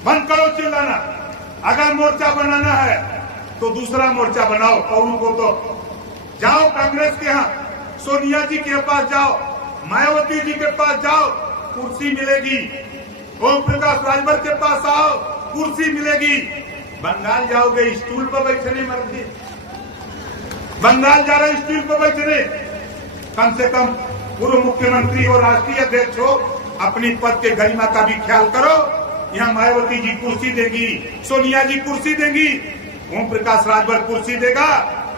बंद करो चिल्लाना। अगर मोर्चा बनाना है तो दूसरा मोर्चा बनाओ। औरों को तो जाओ कांग्रेस के यहाँ, सोनिया जी के पास जाओ, मायावती जी के पास जाओ, कुर्सी मिलेगी। ओम प्रकाश राजभर के पास आओ, कुर्सी मिलेगी। बंगाल जाओगे स्टूल पर बैठने मर्जी, बंगाल जा रहे स्टूल पर बैठने, कम से कम पूर्व मुख्यमंत्री और राष्ट्रीय अध्यक्ष हो, अपनी पद के गरिमा का भी ख्याल करो। यहाँ मायावती जी कुर्सी देंगी, सोनिया जी कुर्सी देंगी, ओम प्रकाश राजभर कुर्सी देगा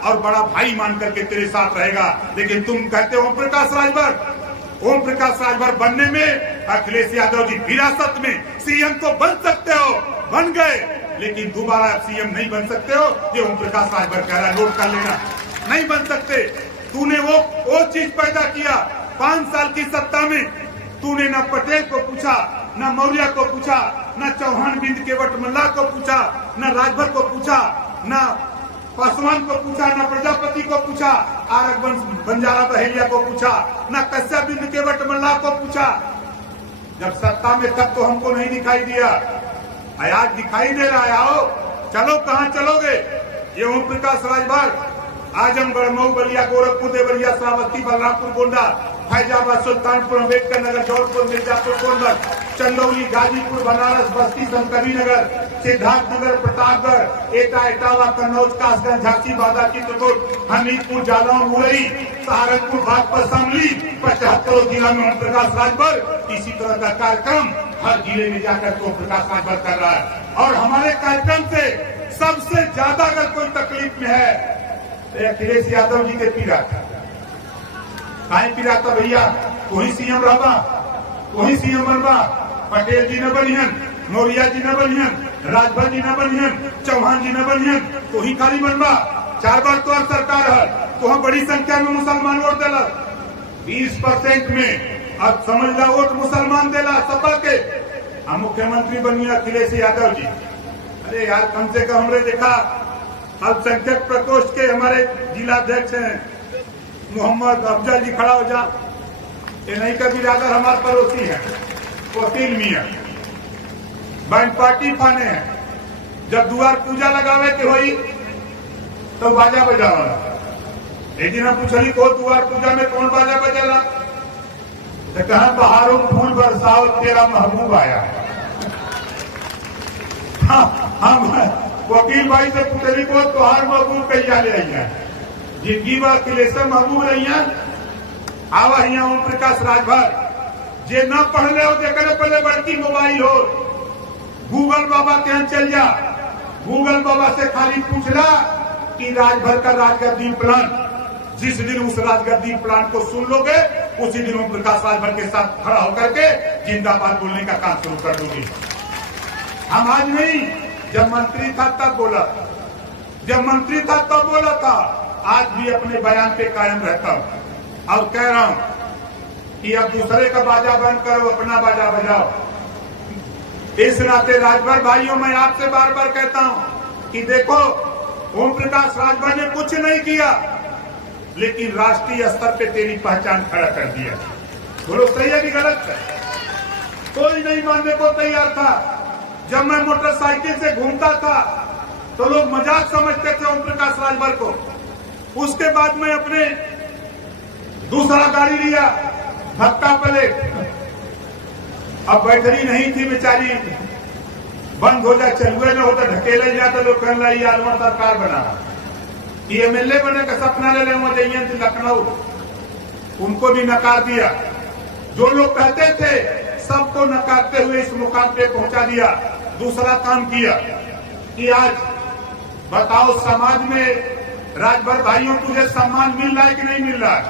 और बड़ा भाई मान करके तेरे साथ रहेगा। लेकिन तुम कहते हो ओम प्रकाश राजभर बनने में अखिलेश यादव जी विरासत में सीएम तो बन सकते हो, बन गए, लेकिन दोबारा सीएम नहीं बन सकते हो। ये ओम प्रकाश राजभर कह रहा है, नोट कर लेना, नहीं बन सकते। तूने वो चीज पैदा किया 5 साल की सत्ता में। तूने न पटेल को पूछा, न मौर्य को पूछा, न चौहान बिंद केवट मल्ला को पूछा, न राजभर को पूछा, न पासवान को पूछा, न प्रजापति को पूछा, आरग बंजारा बहेलिया को पूछा, न कश्यप बिंद केवट मल्ला को पूछा। जब सत्ता में तब तो हमको नहीं दिखाई दिया, आज दिखाई दे रहा है। आओ चलो, कहाँ चलोगे? ये ओम प्रकाश राजभर आजमगढ़, मऊ, बलिया, गोरखपुर, देवरिया, श्रावस्ती, बलरामपुर, गोंडा, फैजाबाद, सुल्तानपुर, अम्बेडकर नगर, जौनपुर, मिर्जापुर, गोंडल, चंदौली, गाजीपुर, बनारस, बस्ती, संतकबीर नगर, सिद्धार्थ नगर, प्रतापगढ़, एटा, इटावा, कन्नौज, कासगंज, झांसी, बांदा, चित्रकूट, हमीरपुर, जालौन, मुरई, सहारनपुर, बागपत, शामली, 75 जिला में ओम प्रकाश राजभर इसी तरह का कार्यक्रम हर जिले में जाकर ओम प्रकाश राजभर कर रहा है। और हमारे कार्यक्रम से सबसे ज्यादा अगर कोई तकलीफ में है तो अखिलेश यादव जी के पीड़ा था। काहे पीड़ा था भैया? वही सीएम रहबा, वही सीएम बनबा, पटेल जी न बनिहन, मौर्य जी न बनिहन, राजभर जी न बनिहन, चौहान जी न बनिहन, तो ही खाली बनबा। 4 बार तो सरकार है, तो हम बड़ी संख्या में मुसलमान वोट देला, 20% में। अब समझ ला वोट मुसलमान देला सपा के, हम मुख्यमंत्री बनिए अखिलेश यादव जी। अरे यार, कम से कम हमने देखा अल्पसंख्यक प्रकोष्ठ के हमारे जिलाध्यक्ष हैं मोहम्मद अफजल जी, खड़ा हो जा। ये नहीं का बिरादर हमारे पड़ोसी है, वकील मियाँ, बैंक पार्टी फाने हैं। जब दुआर पूजा लगावे के होई तो बाजा बजावा। एक दिन हम पूछली को दुआर पूजा में कौन बाजा बजेला? तो कहा बहारों फूल बरसाओ तेरा महबूब आया। हम वकील भाई से पूछली को तुहार महबूब कैया ले आई है? जिंदगी में अखिलेश महबूब रही है। आवा हिया ओम प्रकाश राजभर जे न पढ़ले हो, जेकरे पहले बड़की मोबाइल हो, गूगल बाबा के यहाँ चल जा, गूगल बाबा से खाली पूछला कि राजभर का राजगद्दी प्लान। जिस दिन उस राजगद्दी प्लान को सुन लोगे, उसी दिन ओम प्रकाश राजभर के साथ खड़ा होकर के जिंदाबाद बोलने का काम शुरू कर दूंगी। हम आज नहीं, जब मंत्री था तब बोला, जब मंत्री था तब बोला था। आज भी अपने बयान पे कायम रहता हूं और कह रहा हूं कि अब दूसरे का बाजा बंद करो, अपना बाजा बजाओ। इस नाते राजभर भाइयों, मैं आपसे बार बार कहता हूं कि देखो, ओम प्रकाश राजभर ने कुछ नहीं किया, लेकिन राष्ट्रीय स्तर पे तेरी पहचान खड़ा कर दिया। बोलो सही है कि गलत है? कोई नहीं मानने को तैयार था। जब मैं मोटरसाइकिल से घूमता था तो लोग मजाक समझते थे ओम प्रकाश राजभर को। उसके बाद मैं अपने दूसरा गाड़ी लिया, धक्का प्लेट। अब बैटरी नहीं थी बेचारी, बंद हो जाए, चलुए न होता, ढकेले जाते लोग कहने लगे आलमा सरकार बना, एमएलए बने का सपना ले लें जयंत लखनऊ। उनको भी नकार दिया। जो लोग कहते थे सबको नकारते हुए इस मुकाम पे पहुंचा दिया। दूसरा काम किया कि आज बताओ समाज में राजभर भाइयों तुझे सम्मान मिल रहा है कि नहीं मिल रहा है?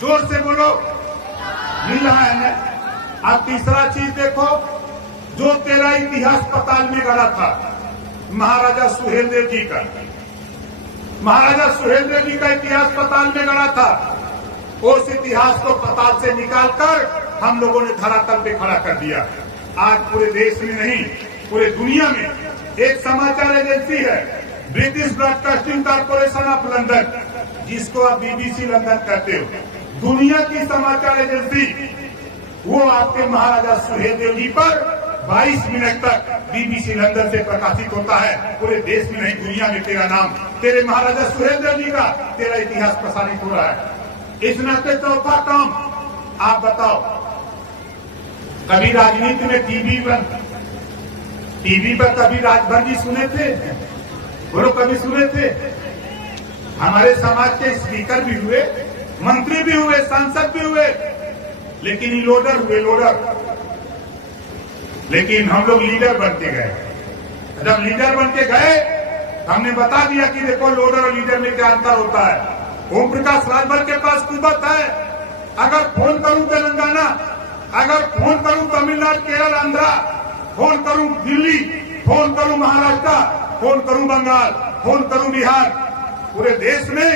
जोर से बोलो, मिल रहा है ना? अब तीसरा चीज देखो, जो तेरा इतिहास पताल में गड़ा था, महाराजा सुहेलदेव जी का, महाराजा सुहेलदेव जी का इतिहास पताल में गड़ा था। उस इतिहास को पताल से निकालकर हम लोगों ने धरातल पे खड़ा कर दिया। आज पूरे देश में नहीं, पूरे दुनिया में एक समाचार एजेंसी है, British broadcasting corporation of London, जिसको आप बीबीसी लंदन कहते हो, दुनिया की समाचार एजेंसी, वो आपके महाराजा सुहेलदेव जी पर 22 मिनट तक बीबीसी लंदन से प्रकाशित होता है। पूरे देश में नहीं, दुनिया में तेरा नाम, तेरे महाराजा सुहेलदेव जी का, तेरा इतिहास प्रसारित हो रहा है। इस नाते चौथा काम आप बताओ, कभी राजनीति में टीवी पर कभी राजभर जी सुने थे? बोलो, कभी सुने थे? हमारे समाज के स्पीकर भी हुए, मंत्री भी हुए, सांसद भी हुए, लेकिन ये लोडर हुए, लोडर। लेकिन हम लोग लीडर बन के गए। जब लीडर बन के गए, हमने बता दिया कि देखो लोडर और लीडर में क्या अंतर होता है। ओम प्रकाश राजभर के पास कुवत है। अगर फोन करूं तेलंगाना, अगर फोन करूं तमिलनाडु, केरल, आंध्रा, फोन करूं दिल्ली, फोन करूं महाराष्ट्र, फोन करूं बंगाल, फोन करूं बिहार, पूरे देश में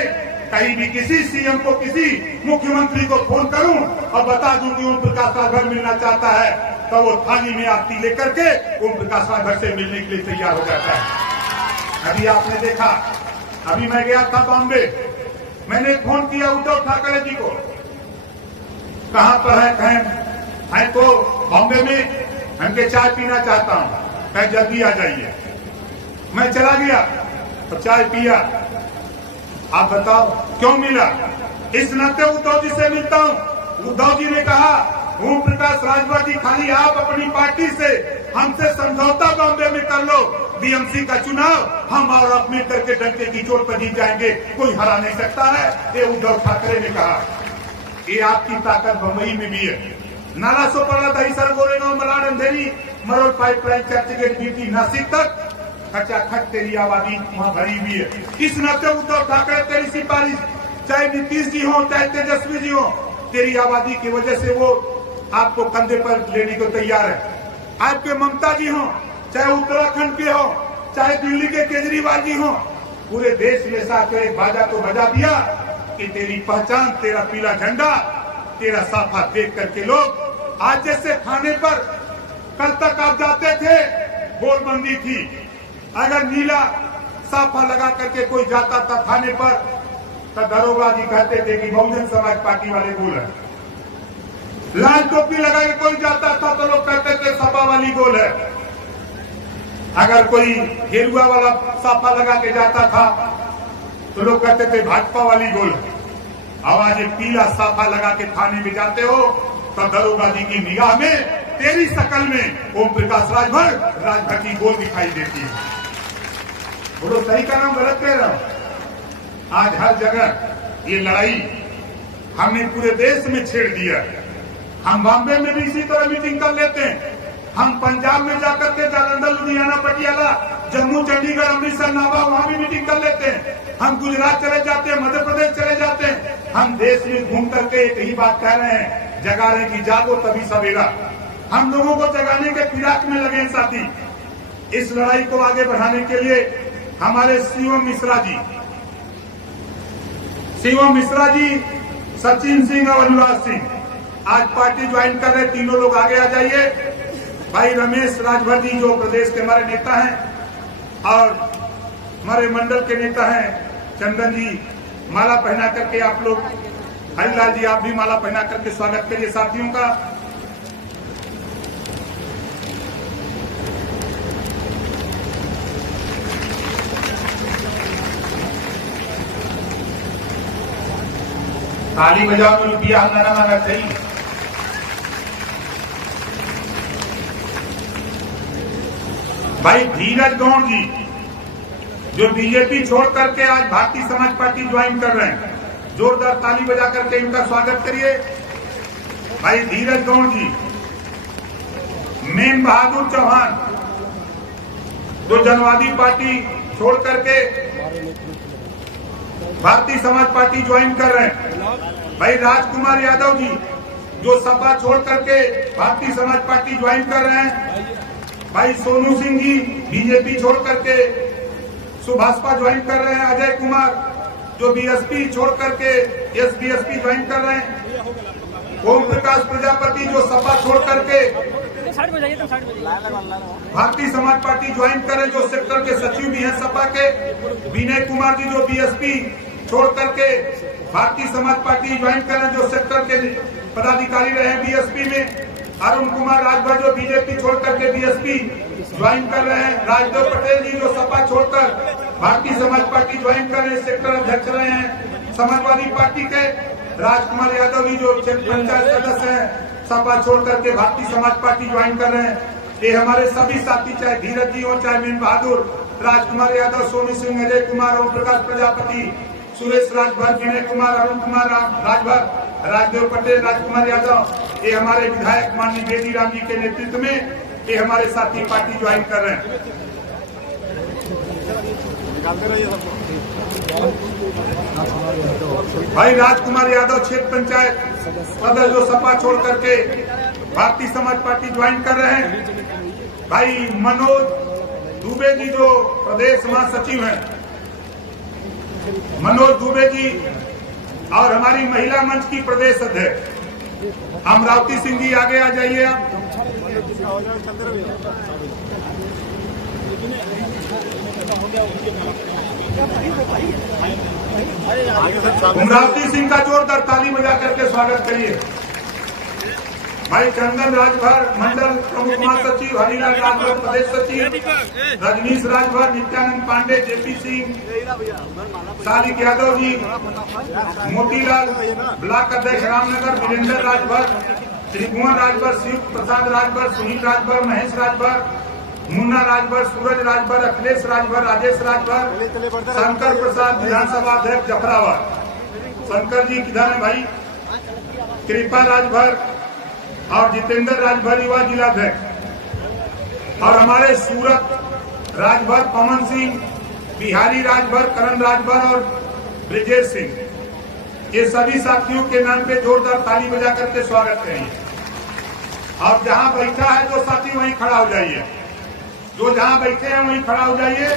कहीं भी किसी सीएम को, किसी मुख्यमंत्री को फोन करूं और बता दूं कि ओम प्रकाश राजभर मिलना चाहता है, तो वो थाने में आरती लेकर के ओम प्रकाश राजभर से मिलने के लिए तैयार हो जाता है। अभी आपने देखा, अभी मैं गया था बॉम्बे, मैंने फोन किया उद्धव ठाकरे जी को, कहां पर है, कहें तो बॉम्बे में, हमके चाय पीना चाहता हूं, कहें जल्दी आ जाइए। मैं चला गया तो चाय पिया। आप बताओ क्यों मिला? इस नाते उद्धव जी से मिलता हूं। उद्धव जी ने कहा ओम प्रकाश राजभर जी, खाली आप अपनी पार्टी से हमसे समझौता बॉम्बे में कर लो, बीएमसी का चुनाव हम और आप मिल करके डंके की चोट पर जीत जाएंगे, कोई हरा नहीं सकता है, ये उद्धव ठाकरे ने कहा। ये आपकी ताकत बम्बई में भी है। नाला सोपारा, दहीसर, गोरेगांव, मलाड, अंधेरी, मरोड़ पाइपलाइन, चर्चगेट, बीटी, नासिक तक खचाखच तेरी आबादी वहां भरी हुई है। इस नाते उद्धव ठाकरे तेरी सिफारिश, चाहे नीतीश जी हो, चाहे तेजस्वी जी हो, तेरी आबादी की वजह से वो आपको कंधे पर लेने को तैयार है। आपके ममता जी हो, चाहे उत्तराखंड के हो, चाहे दिल्ली के केजरीवाल जी हो, पूरे देश में साथ एक बाजा तो बजा दिया कि तेरी पहचान, तेरा पीला झंडा, तेरा साफा देख करके लोग आज जैसे थाने पर कल तक आप जाते थे, बोलबंदी थी, अगर नीला साफा लगा करके कोई जाता था थाने पर तो दरोगा जी कहते थे कि बहुजन समाज पार्टी वाले गोल है। लाल टोपी लगा के कोई जाता था तो लोग कहते थे सपा वाली गोल है। अगर कोई गेरुआ वाला साफा लगा के जाता था तो लोग कहते थे भाजपा वाली गोल है। अब आज पीला साफा लगा के थाने में जाते हो तो दरोगा जी की निगाह में, तेरी शकल में ओम प्रकाश राजभर की गोल दिखाई देती है। बोलो सही कह रहा हूं, गलत कह रहा हूं? आज हर जगह ये लड़ाई हमने पूरे देश में छेड़ दिया। हम बॉम्बे में भी इसी तरह मीटिंग कर लेते हैं, हम पंजाब में जाकर के जालंधर, लुधियाना, पटियाला, जम्मू, चंडीगढ़, अमृतसर, नाभा, वहां भी मीटिंग कर लेते हैं। हम गुजरात चले जाते हैं, मध्य प्रदेश चले जाते हैं। हम देश में घूम करके एक ही बात कह रहे हैं, जगा रहे कि जागो तभी सवेरा। हम लोगों को जगाने के फिराक में लगे साथी। इस लड़ाई को आगे बढ़ाने के लिए हमारे शिवम मिश्रा जी, सचिन सिंह और अनुराग सिंह आज पार्टी ज्वाइन कर रहे। तीनों लोग आगे आ जाइए। भाई रमेश राजभर जी जो प्रदेश के हमारे नेता हैं और हमारे मंडल के नेता हैं, चंदन जी, माला पहना करके आप लोग, हरिलाल जी आप भी माला पहना करके स्वागत करिए साथियों का। ताली बजाओ तो रुपया हमारा मांगा चाहिए। भाई धीरज गौड़ जी जो बीजेपी छोड़ करके आज भारतीय समाज पार्टी ज्वाइन कर रहे हैं, जोरदार ताली बजा करके इनका स्वागत करिए। भाई धीरज गौड़ जी, मेन बहादुर चौहान जो जनवादी पार्टी छोड़ करके भारतीय समाज पार्टी ज्वाइन कर रहे हैं। भाई राजकुमार यादव जी जो सपा छोड़ करके भारतीय समाज पार्टी ज्वाइन कर रहे हैं। भाई सोनू सिंह जी बीजेपी छोड़ करके सुभाषपा ज्वाइन कर रहे हैं। अजय कुमार जो बीएसपी छोड़ करके एसबीएसपी ज्वाइन कर रहे हैं। ओम प्रकाश प्रजापति जो सपा छोड़ करके भारतीय समाज पार्टी ज्वाइन कर रहे हैं, जो सेक्टर के सचिव भी हैं सपा के। विनय कुमार जी जो बीएसपी छोड़ करके भारतीय समाज पार्टी ज्वाइन कर रहे हैं, जो सेक्टर के पदाधिकारी रहे हैं बीएसपी में। अरुण कुमार राजभर जो बीजेपी छोड़ करके बीएसपी ज्वाइन कर रहे हैं। राजदेव पटेल जी जो सपा छोड़कर भारतीय समाज पार्टी ज्वाइन कर रहे हैं, सेक्टर अध्यक्ष रहे हैं समाजवादी पार्टी के। राजकुमार यादव जी जो पंचायत सदस्य हैं, सपा छोड़ करके भारतीय समाज पार्टी ज्वाइन कर रहे हैं। ये हमारे सभी साथी, चाहे धीरज जी हो, चाहे मीन बहादुर, राजकुमार यादव, सोनू सिंह, अजय कुमार, ओम प्रकाश प्रजापति, सुरेश राजभर, विनय कुमार, अरुण कुमार राजभर, राजदेव पटेल, राजकुमार यादव, ये हमारे विधायक माननीय बेदी राम जी के नेतृत्व में ये हमारे साथी पार्टी ज्वाइन कर रहे हैं। भाई राजकुमार यादव क्षेत्र पंचायत सदस्य जो सपा छोड़ करके भारतीय समाज पार्टी ज्वाइन कर रहे हैं। भाई मनोज दुबे जी जो प्रदेश महासचिव हैं, मनोज दुबे जी, और हमारी महिला मंच की प्रदेश अध्यक्ष अमरावती सिंह जी, आगे आ जाइए आप। अमरावती सिंह का जोरदार ताली बजा करके स्वागत करिए। भाई चंदन राजभर मंडल प्रमुख महासचिव, हरिलाल राजभर प्रदेश सचिव, रजनीश राजभर, नित्यानंद पांडे, जेपी सिंह, सालिक यादव जी, मोतीलाल ब्लॉक अध्यक्ष रामनगर, वीरेंद्र राजभर, त्रिभुवन राजभर, शिव प्रसाद राजभर, सुनील राजभर, महेश राजभर, मुन्ना राजभर, सूरज राजभर, अखिलेश राजभर, राजेश राजभर, शंकर प्रसाद विधानसभा अध्यक्ष जफराबाद, शंकर जी किधर है भाई, कृपा राजभर और जितेंद्र राजभर युवा जिलाध्यक्ष, और हमारे सूरत राजभर पवन सिंह, बिहारी राजभर, करण राजभर और ब्रिजेश सिंह, ये सभी साथियों के नाम पे जोरदार ताली बजा करके स्वागत करेंगे। और जहां बैठा है जो साथी वहीं खड़ा हो जाइए, जो जहां बैठे हैं वहीं खड़ा हो जाइए।